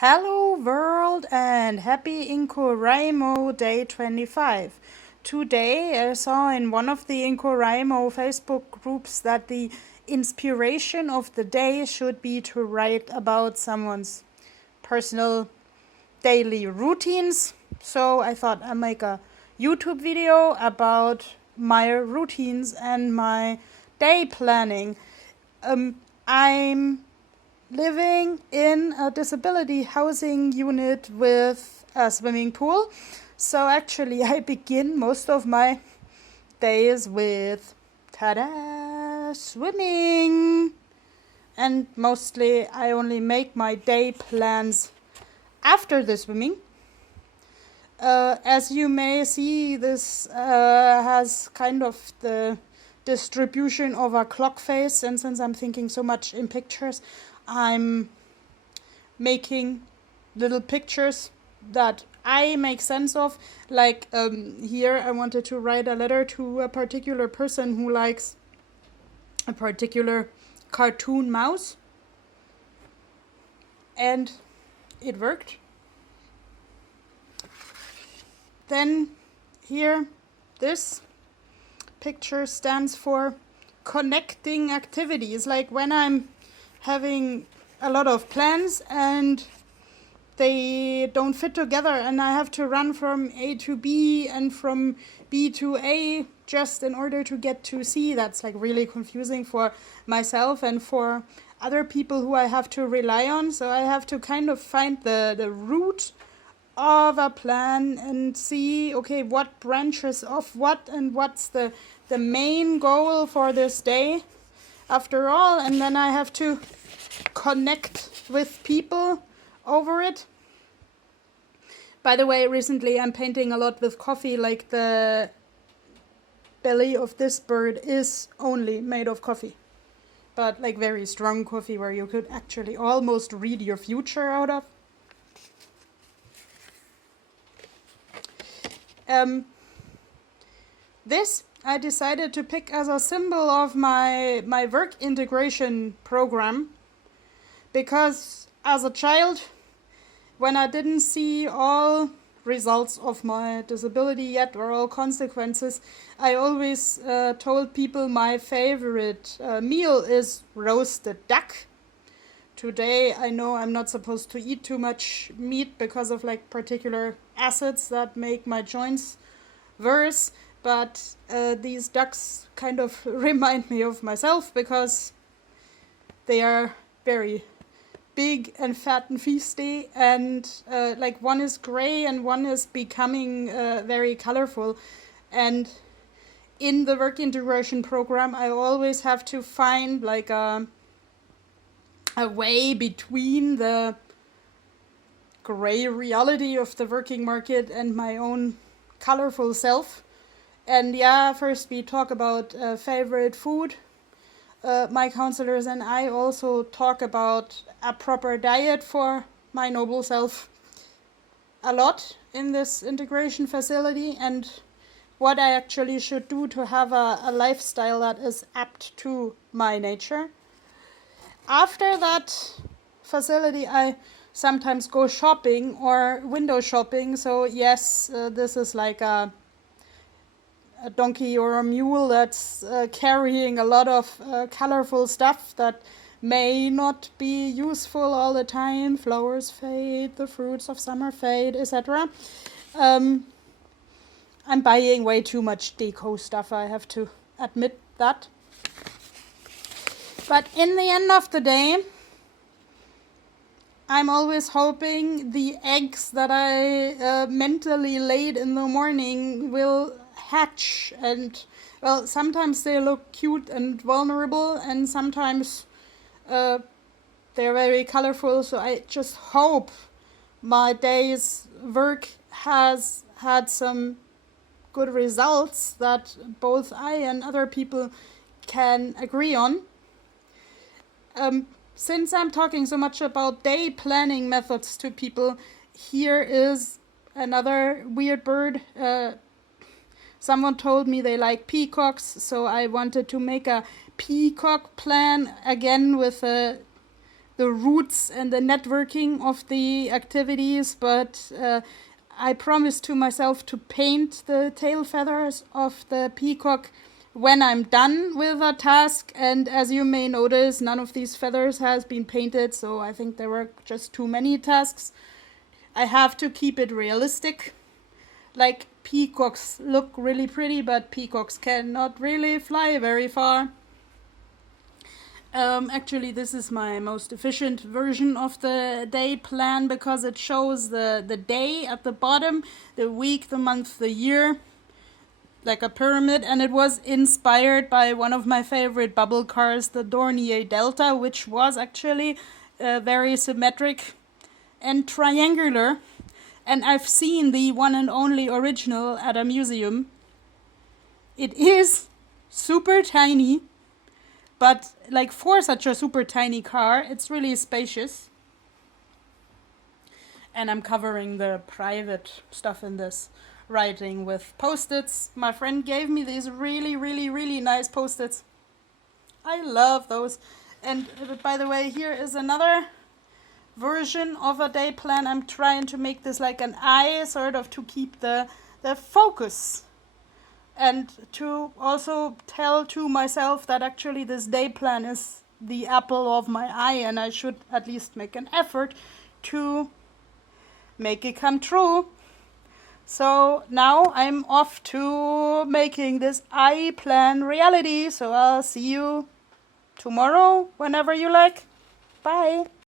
Hello world and happy Inkoraimo day 25. Today I saw in one of the Inkoraimo Facebook groups that the inspiration of the day should be to write about someone's personal daily routines. So I thought I'd make a YouTube video about my routines and my day planning. I'm living in a disability housing unit with a swimming pool. So actually I begin most of my days with ta-da, swimming. And mostly I only make my day plans after the swimming. As you may see, this has kind of the distribution of a clock face, and since I'm thinking so much in pictures, I'm making little pictures that I make sense of. Like here I wanted to write a letter to a particular person who likes a particular cartoon mouse, and it worked. Then here this picture stands for connecting activities, like when I'm having a lot of plans and they don't fit together and I have to run from A to B and from B to A just in order to get to C. That's like really confusing for myself and for other people who I have to rely on. So I have to kind of find the root of a plan and see, okay, what branches of what and what's the main goal for this day after all. And then I have to connect with people over it. By the way, recently I'm painting a lot with coffee, like the belly of this bird is only made of coffee, but like very strong coffee where you could actually almost read your future out of. This I decided to pick as a symbol of my work integration program, because as a child, when I didn't see all results of my disability yet or all consequences, I always told people my favorite meal is roasted duck. Today I know I'm not supposed to eat too much meat because of like particular acids that make my joints worse, but these ducks kind of remind me of myself because they are very big and fat and feisty, and like one is gray and one is becoming very colorful. And in the work integration program I always have to find like a way between the gray reality of the working market and my own colorful self. And yeah, first we talk about favorite food. My counselors and I also talk about a proper diet for my noble self a lot in this integration facility, and what I actually should do to have a lifestyle that is apt to my nature. After that facility, I sometimes go shopping or window shopping. So yes, this is like a donkey or a mule that's carrying a lot of colorful stuff that may not be useful all the time. Flowers fade, the fruits of summer fade, etc. I'm buying way too much deco stuff, I have to admit that. But in the end of the day, I'm always hoping the eggs that I mentally laid in the morning will hatch, and well, sometimes they look cute and vulnerable, and sometimes they're very colorful. So I just hope my day's work has had some good results that both I and other people can agree on. Since I'm talking so much about day planning methods to people, here is another weird bird. Someone told me they like peacocks, so I wanted to make a peacock plan again with a the roots and the networking of the activities, but I promised to myself to paint the tail feathers of the peacock when I'm done with a task, and as you may notice, none of these feathers has been painted, so I think there were just too many tasks. I have to keep it realistic. Like, peacocks look really pretty, but peacocks cannot really fly very far. Actually, this is my most efficient version of the day plan because it shows the day at the bottom, the week, the month, the year, like a pyramid, and it was inspired by one of my favorite bubble cars, the Dornier Delta, which was actually very symmetric and triangular. And I've seen the one and only original at a museum. It is super tiny, but like for such a super tiny car, it's really spacious. And I'm covering the private stuff in this writing with post-its. My friend gave me these really, really, really nice post-its. I love those. And by the way, here is another version of a day plan. I'm trying to make this like an eye, sort of to keep the focus, and to also tell to myself that actually this day plan is the apple of my eye, and I should at least make an effort to make it come true. So now I'm off to making this eye plan reality. So I'll see you tomorrow whenever you like. Bye.